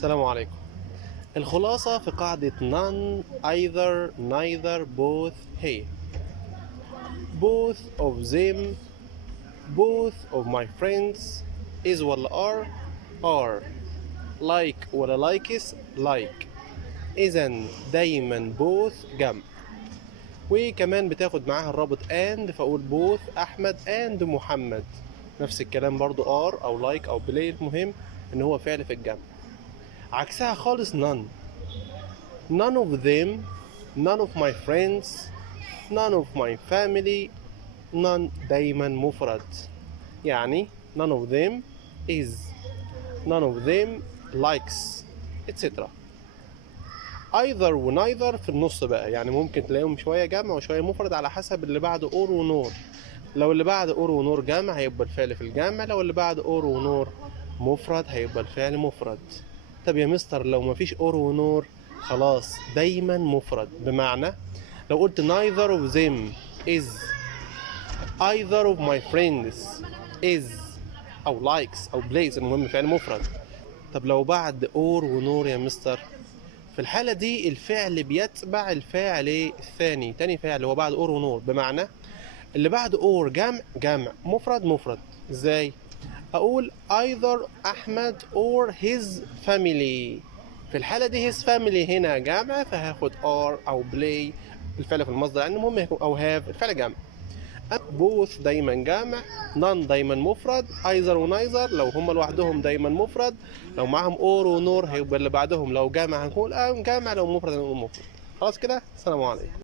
السلام عليكم. الخلاصة في قاعدة none, either, neither, both هي both of them, both of my friends is ولا are like ولا likes like. إذن دايما both جمع، وكمان بتاخد معاها الرابط and، فأقول both أحمد and محمد. نفس الكلام برضو are أو like أو play، المهم إن هو فعل في الجمع. عكسها خالص none of them, none of my friends, none of my family. none دايما مفرد، يعني none of them is، none of them likes etc. either و neither في النص بقى، يعني ممكن تلاقيهم شوية جمع وشوية مفرد على حسب اللي بعد or و nor. لو اللي بعد or و nor جمع هيبقى الفعل في الجمع، لو اللي بعد or و nor مفرد هيبقى الفعل مفرد. طب يا مستر لو مفيش or و nor خلاص دايما مفرد، بمعنى لو قلت neither of them is، either of my friends is أو likes أو plays، المهم فعل مفرد. طب لو بعد or و nor يا مستر، في الحالة دي الفعل بيتبع الفاعل الثاني، تاني فاعل هو بعد or و nor، بمعنى اللي بعد or جمع مفرد مفرد. ازاي؟ اقول either احمد or his family. في الحالة دي his family هنا جمع، فهاخد are او play الفعل في المصدر، يعني المهم يكون او have الفعل جمع. both دايما جمع، none دايما مفرد، either و neither لو هما لوحدهم دايما مفرد، لو معاهم or و nor هيبقى اللي بعدهم لو جمع هنقول جمع، لو مفرد هنقول مفرد. خلاص كده، السلام عليكم.